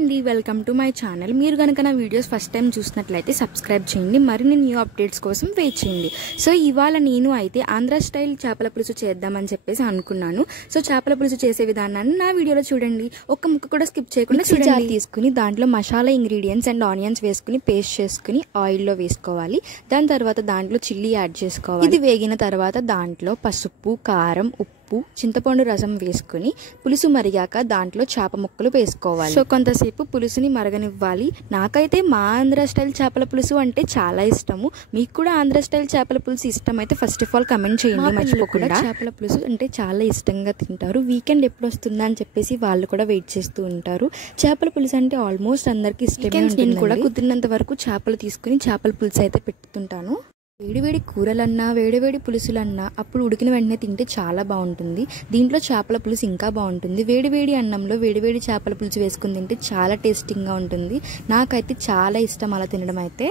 అండి welcome to my channel. మీరు కనుక నా వీడియోస్ ఫస్ట్ టైం చూసినట్లయితే సబ్స్క్రైబ్ చేయండి, మరిన్ని న్యూ అప్డేట్స్ కోసం వెయిట్ చేయండి. సో ఇవాళ నేను అయితే ఆంధ్ర స్టైల్ చేపల పులుసు చేద్దామని చెప్పేసి అనుకున్నాను. సో చేపల పులుసు చేసే విధానాన్ని నా వీడియోలో చూడండి, ఒక్క ముక్క కూడా స్కిప్ చేయకుండా చూడండి. తీసుకుని దాంట్లో మసాలా ఇంగ్రీడియంట్స్ అండ్ ఆనియన్స్ వేసుకుని పేస్ట్ చేసుకుని ఆయిల్లో వేసుకోవాలి. దాని తర్వాత దాంట్లో చిల్లీ యాడ్ చేసుకోవాలి. ఇది వేగిన తర్వాత దాంట్లో పసుపు, కారం, ఉప్పు, చింతపండు రసం వేసుకుని పులుసు మరిగాక దాంట్లో చేప ముక్కలు వేసుకోవాలి. సో కొంతసేపు పులుసుని మరగనివ్వాలి. నాకైతే మా ఆంధ్ర స్టైల్ చేపల పులుసు అంటే చాలా ఇష్టము. మీకు కూడా ఆంధ్ర స్టైల్ చేపల పులుసు ఇష్టం అయితే ఫస్ట్ ఆఫ్ ఆల్ కమెంట్ చేయండి మర్చిపోకుండా. చేపల పులుసు అంటే చాలా ఇష్టంగా తింటారు. వీకెండ్ ఎప్పుడు వస్తుందా అని చెప్పేసి వాళ్ళు కూడా వెయిట్ చేస్తూ ఉంటారు. చేపల పులుసు అంటే ఆల్మోస్ట్ అందరికి ఇష్టమే. నేను కూడా కుదిరినంత వరకు చేపలు తీసుకుని చేపల పులుసు అయితే పెట్టుతుంటాను. వేడివేడి కూరలన్నా వేడివేడి పులుసులన్నా అప్పుడు ఉడికిన వెంటనే తింటే చాలా బాగుంటుంది. దీంట్లో చేపల పులుసు ఇంకా బాగుంటుంది. వేడివేడి అన్నంలో వేడివేడి చేపల పులుసు వేసుకుని తింటే చాలా టేస్టింగ్గా ఉంటుంది. నాకైతే చాలా ఇష్టం అలా తినడం అయితే.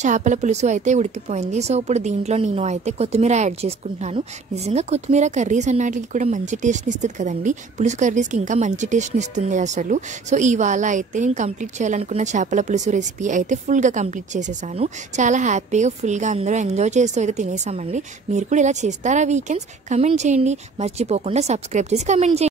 చేపల పులుసు అయితే ఉడికిపోయింది. సో ఇప్పుడు దీంట్లో నేను అయితే కొత్తిమీర యాడ్ చేసుకుంటున్నాను. నిజంగా కొత్తిమీర కర్రీస్ అన్నిటికి కూడా మంచి టేస్ట్ని ఇస్తుంది కదండి. పులుసు కర్రీస్కి ఇంకా మంచి టేస్ట్ని ఇస్తుంది అసలు. సో ఇవాళ అయితే నేను కంప్లీట్ చేయాలనుకున్న చేపల పులుసు రెసిపీ అయితే ఫుల్గా కంప్లీట్ చేసేసాను. చాలా హ్యాపీగా ఫుల్గా అందరూ ఎంజాయ్ చేస్తూ అయితే తినేసామండి. మీరు కూడా ఇలా చేస్తారా వీకెండ్స్? కమెంట్ చేయండి, మర్చిపోకుండా సబ్స్క్రైబ్ చేసి కమెంట్ చేయండి.